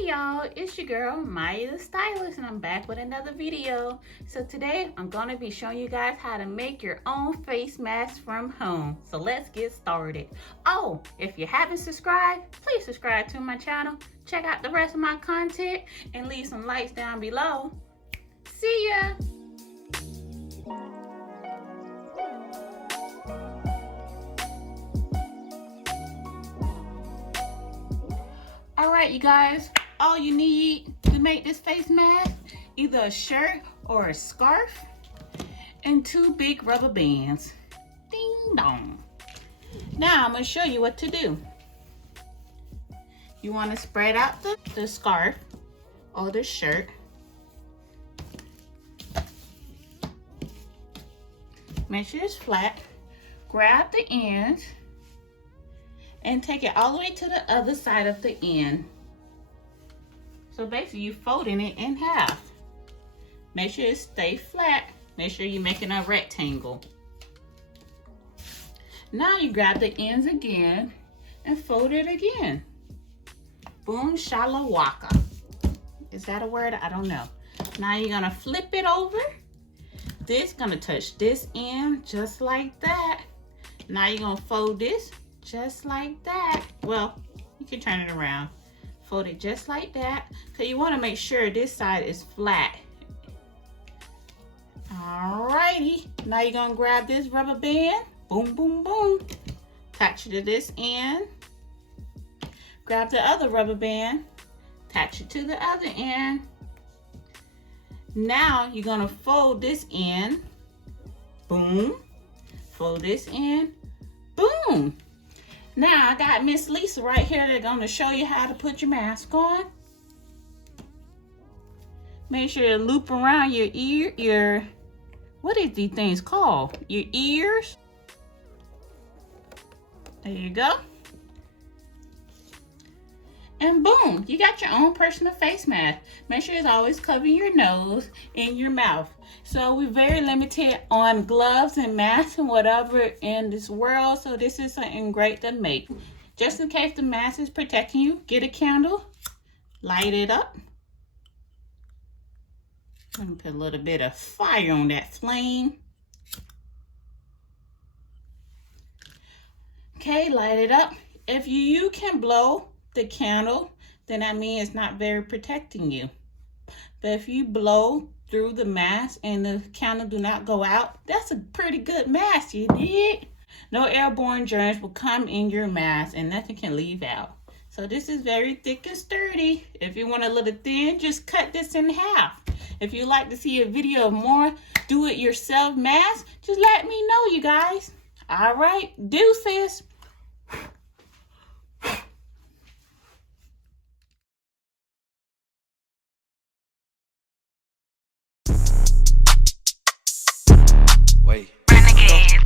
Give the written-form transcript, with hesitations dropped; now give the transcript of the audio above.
Hey y'all, it's your girl Maya the Stylist, and I'm back with another video. So today I'm going to be showing you guys how to make your own face mask from home. So let's get started. Oh, if you haven't subscribed, please subscribe to my channel. Check out the rest of my content and leave some likes down below. See ya! Alright you guys, all you need to make this face mask, either a shirt or a scarf and 2 big rubber bands. Ding dong. Now I'm going to show you what to do. You want to spread out the scarf or the shirt. Make sure it's flat. Grab the ends and take it all the way to the other side of the end. So basically you're folding it in half. Make sure it stays flat. Make sure you're making a rectangle. Now you grab the ends again and fold it again. Boom shalawaka. Is that a word? I don't know. Now you're gonna flip it over. This gonna touch this end just like that. Now you're gonna fold this just like that. Well, you can turn it around. Fold it just like that, because you want to make sure this side is flat. Alrighty, now you're gonna grab this rubber band. Boom, boom, boom. Attach it to this end. Grab the other rubber band. Attach it to the other end. Now you're gonna fold this end. Boom. Fold this end. Boom. Now I got Miss Lisa right here that's gonna show you how to put your mask on. Make sure you loop around your ear, what is these things called? Your ears. There you go. And boom, you got your own personal face mask. Make sure it's always covering your nose and your mouth. So we're very limited on gloves and masks and whatever in this world. So this is something great to make. Just in case the mask is protecting you, get a candle, light it up. Let me put a little bit of fire on that flame. Okay, light it up. If you can blow the candle, then that means it's not very protecting you. But if you blow through the mask and the candle do not go out, that's a pretty good mask, you dig? No airborne germs will come in your mask and nothing can leave out. So this is very thick and sturdy. If you want a little thin, just cut this in half. If you'd like to see a video of more do-it-yourself masks, just let me know, you guys. All right, deuces. Wait. Renegade.